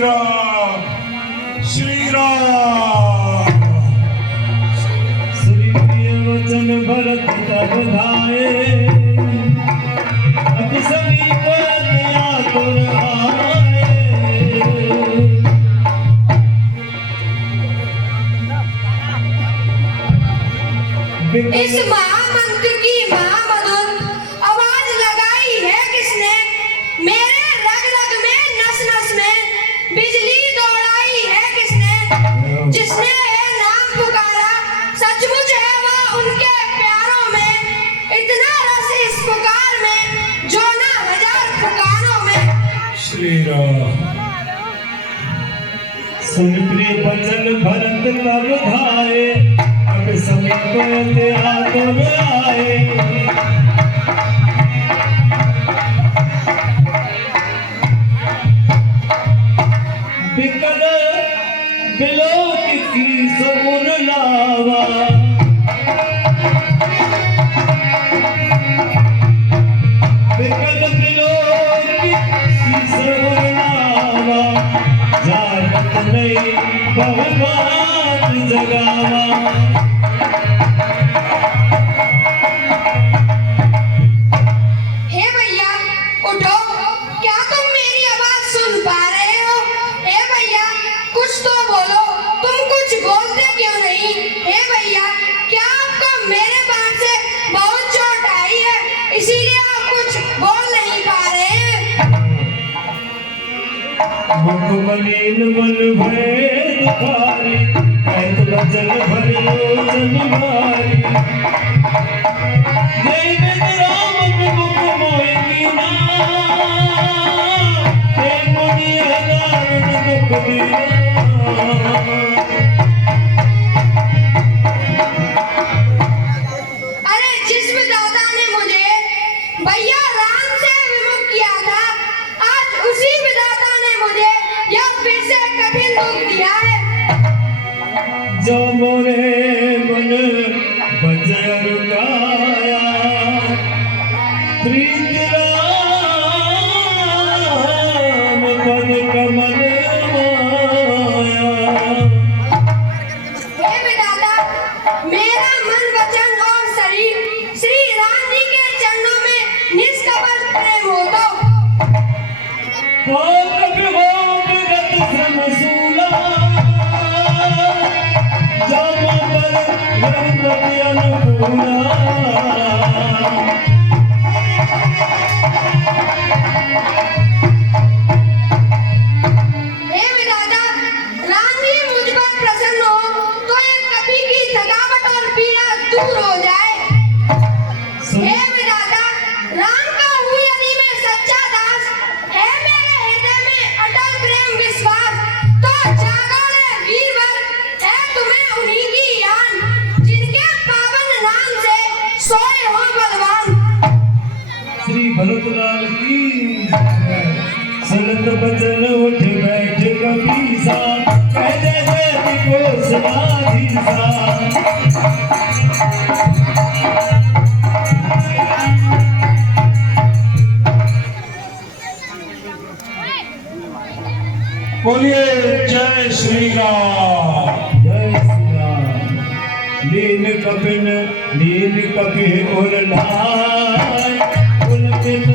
राम श्री राम। श्री प्रिय वचन भरत तब धाये, अब समीप आतुर आए। इस महामंत्र की महामधुर आवाज लगाई है किसने? मेरे रग रग में नस नस में बिजली दौड़ाई है किसने? जिसने ये नाम पुकारा सचमुच है वह उनके प्यारों में। इतना रस इस पुकार में जो ना हजार पुकारों में। श्री राम। सुन प्रिय वचन भरत तब धाये, अब समीप आतुर आए। बिकल बिलोक की सुर लावा, बिकल बिलोक की सुर लावा। जानत नहीं बहुबात जगावा। हे भैया उठो, क्या तुम मेरी आवाज सुन पा रहे हो? हे भैया कुछ तो बोलो, तुम कुछ बोलते क्यों नहीं? हे भैया क्या आपको मेरे बाण से बहुत चोट आई है, इसीलिए आप कुछ बोल नहीं पा रहे हैं? मुख मलिन मन भय दुखारी, कहत वचन भरि लोचन भारी। जय वेद राम विमुख मोहि कीना, हे मुनि दारुण दुख दीना। अरे जिस विधाता ने मुझे भैया राम से विमुख किया था, आज उसी विधाता ने मुझे यह फिर से कठिन दुख दिया है। जो मोरे मन बचन रुकाया, प्रीत राम पद कमल माया। हे विधाता, मेरा मन वचन और शरीर श्री राम जी के चरणों में निष्कपट प्रेम हो तो। कभी हो विगत श्रमशूला, जम पर रघुपति अनुकूला। हे विधाता, राम जी मुझ पर प्रसन्न हो तो ये कभी की थकावट और पीड़ा दूर हो जाए। हे विधाता, राम का हूँ यदि मैं सच्चा दास, है मेरे हृदय में अटल प्रेम विश्वास, तो जागो रे वीरवर, है तुम्हें उन्हीं की यान, जिनके पावन नाम से सोए हो बलवान। श्री भरतलाल की सुनत बचन उठ बैठ कपीसा, कह दे जय को समाधीसा। बोलिए जय श्री राम। जय श्री राम। लीन कपिन लीन कपि और लाय, पुलकित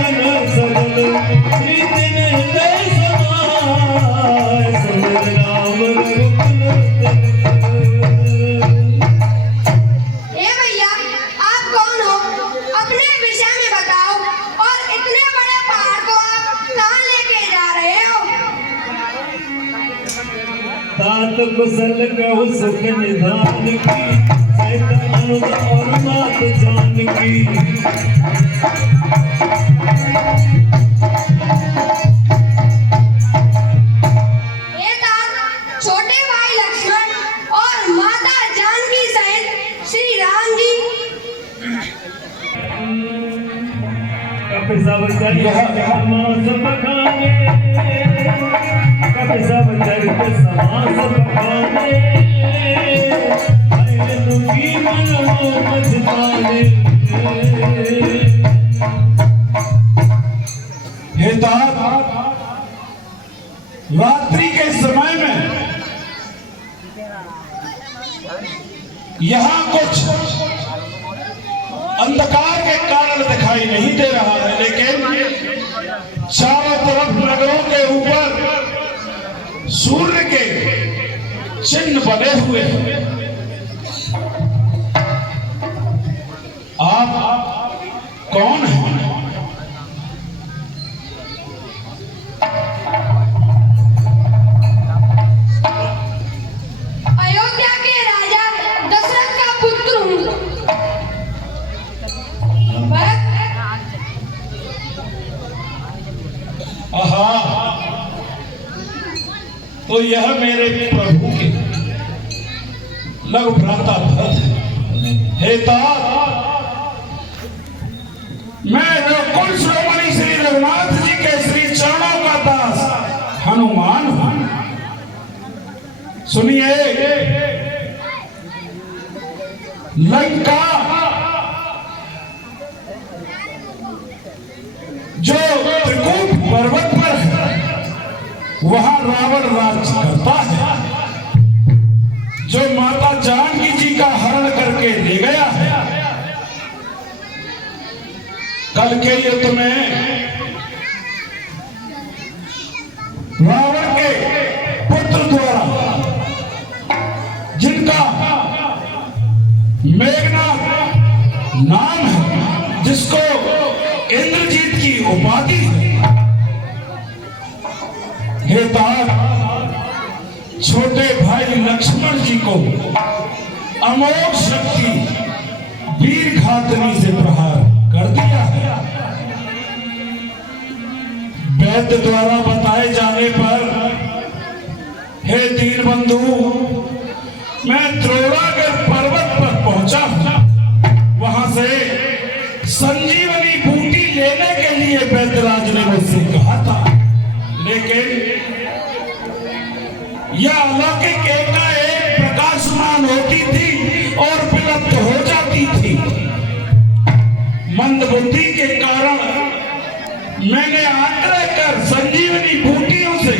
जन सजल प्रीतिन हृदय समाय। सुमिर राम रघुकुल तिलक। हे भैया आप कौन हो? अपने विषय में बताओ, और इतने बड़े पहाड़ को आप कहाँ लेके जा रहे हो? तात कुशल कहु सुख निधान की, सहित अनुज और मात जानकी। हे तात, छोटे भाई लक्ष्मण और माता जानकी सहित श्री राम जी। कपि सब चरित समास बखाने, कपि सब चरित समास बखाने। भय दुखी मन हो पछताने। हे तात रात्रि के समय में यहां कुछ अंधकार के कारण दिखाई नहीं दे रहा है, लेकिन चारों तरफ नगरों के ऊपर सूर्य के चिन्ह बने हुए हैं। आप कौन हैं? अयोध्या के राजा दशरथ का पुत्र हूँ। भरत आहा, तो यह मेरे प्रभु के लघु भ्राता भरत है। हे तात, मैं कुल श्रोमणी श्री रघुनाथ जी के श्री चरणों का दास हनुमान हूं। सुनिए, लंका जो त्रिकूट पर्वत पर है, वहां रावण राज करता है, जो माता जानकी जी का हरण करके ले गया है। कल के युद्ध में रावण के पुत्र द्वारा, जिनका मेघनाथ नाम है, जिसको इंद्रजीत की उपाधि है, हे तात, छोटे भाई लक्ष्मण जी को अमोघ शक्ति वीर घातनी से प्रहार कर दिया है। वैद्य द्वारा बताए जाने पर, हे दीनबंधु, मैं द्रोणागढ़ पर्वत पर पहुंचा। वहां से संजीवनी बूटी लेने के लिए वैद्यराज ने मुझसे कहा था, लेकिन यह अलौकिक एकाएक प्रकाशमान होती थी और विलुप्त हो जाती थी। मंदबुद्धि के कारण मैंने आग्रह कर संजीवनी बूटियों से,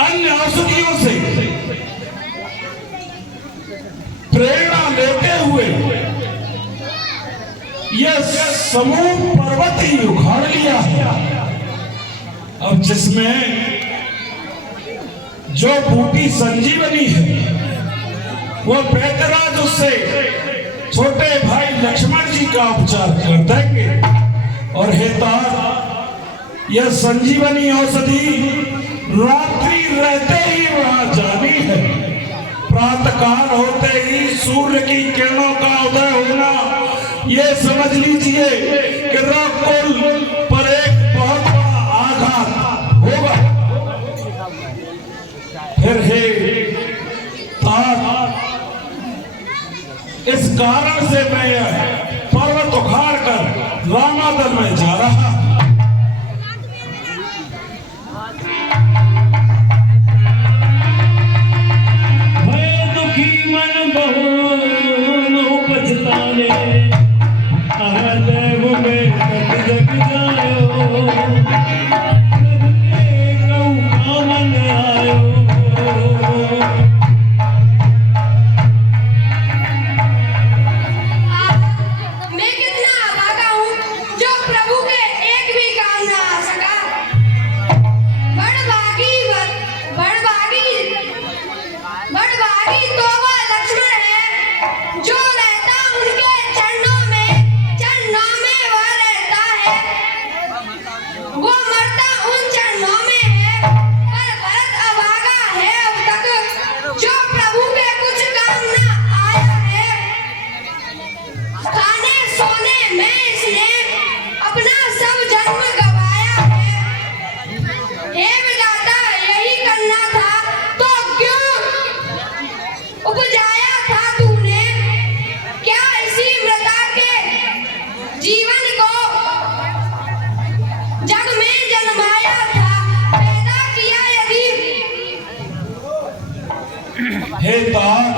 अन्य औषधियों से प्रेरणा लेते हुए यह समूह पर्वत ही उखाड़ लिया है। अब जिसमें जो बूटी संजीवनी है, वो वैद्यराज उससे छोटे भाई लक्ष्मण जी का उपचार कर देंगे। और हे तात, यह संजीवनी औषधि रात्रि रहते ही वहां जानी है। प्रातःकाल होते ही सूर्य की किरणों का उदय होना, यह समझ लीजिए कि रकुल पर एक बहुत बड़ा आघात होगा। फिर हे तात, इस कारण से मैं यह पर्वत उखाड़ कर रामादल में जा रहा। मैं दुखी मन बहु पछताने, देव में कट जग जायो, कामन आयो। मैं कितना अभागा हूँ जो प्रभु के एक भी काम ना आ सका। बड़भागी तो वह लक्ष्मण है जो रहता उनके चरणों में वह रहता है, वो मरता उन चरणों में है। पर भरत अभागा है अब तक, जो प्रभु के कुछ काम ना आया है। खाने सोने में इसने अपना सब जन्म गवाया है। हे विधाता, यही करना था तो क्यों उपजाया था तूने? क्या इसी मृदा के जीवन को जग में जन्माया था, पैदा किया यदि? हे तात,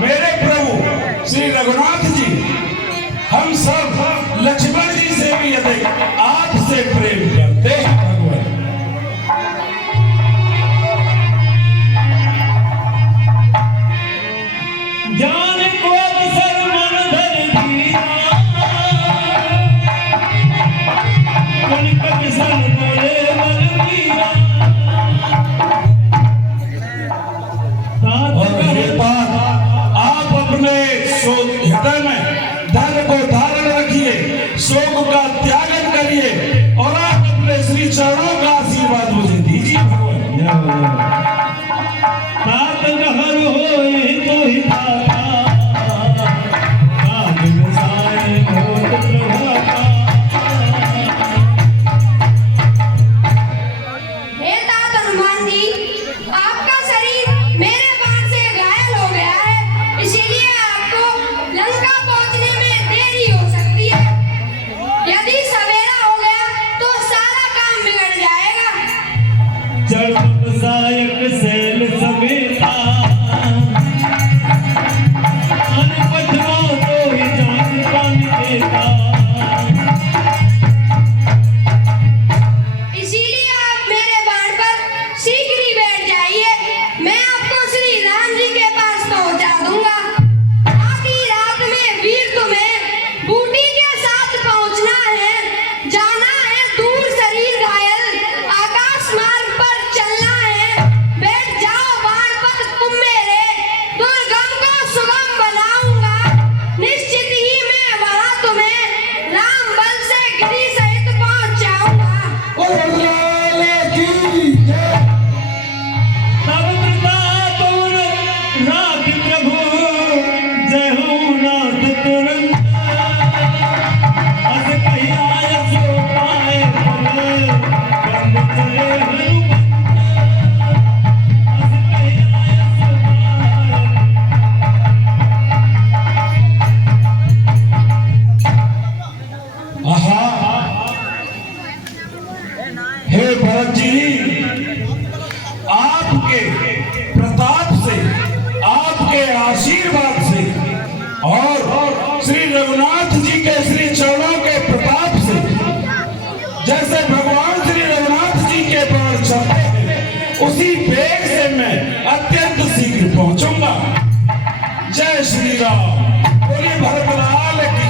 मेरे प्रभु श्री रघुनाथ जी, हम सब लक्ष्मण जी से भी अधिक आप से प्रेम करते हैं भगवान। जान को अवसर मन धर दिया मन कविसन बोले बलबीरा और ये बात आप अपने हृदय में धर्म को धारण रखिए, शोक का त्यागन करिए और आप अपने श्री चरणों का आशीर्वाद मुझे दीजिए भगवान। तात गहर होए तो ही ताता काज बसाए होत प्रभाता हे तात हनुमान जी, आपका शरीर मेरे बाण से घायल हो गया है, इसीलिए आपको लंका पहुंचने में देरी हो सकती है। यदि सवेरा हो गया तो सारा काम बिगड़ जाएगा। चढ़ सायक सैल समेता अन पठवा तो ही जान पान देता इसीलिए आप मेरे बाण पर शीघ्र ही बैठ जाइए, मैं आपको श्री राम जी के पास पहुंचा दूंगा। आधी रात में वीर तुम्हें बूटी के साथ पहुंचना है, जाना है दूर शरीर घायल, आकाश मार्ग पर चलना है। बैठ जाओ बाण पर तुम मेरे, दुर्गम को सुगम बनाऊंगा। निश्चित ही मैं वहां तुम्हें राम बल से गिरी सहित पहुंच जाऊंगा। और लाल की जय। तब प्रताप और राख प्रभु जय हो नाथ तुरंत अस कहिया सो पाए फल बंद चले हनुमंत अस कहिया सो पाए आहा, हे भरत जी, आपके प्रताप से, आपके आशीर्वाद से और श्री रघुनाथ जी के श्री चरणों के प्रताप से, जैसे भगवान श्री रघुनाथ जी के बाण चलते हैं उसी वेग से मैं अत्यंत शीघ्र पहुंचूंगा। जय श्री राम। बोलिए भरत लाल की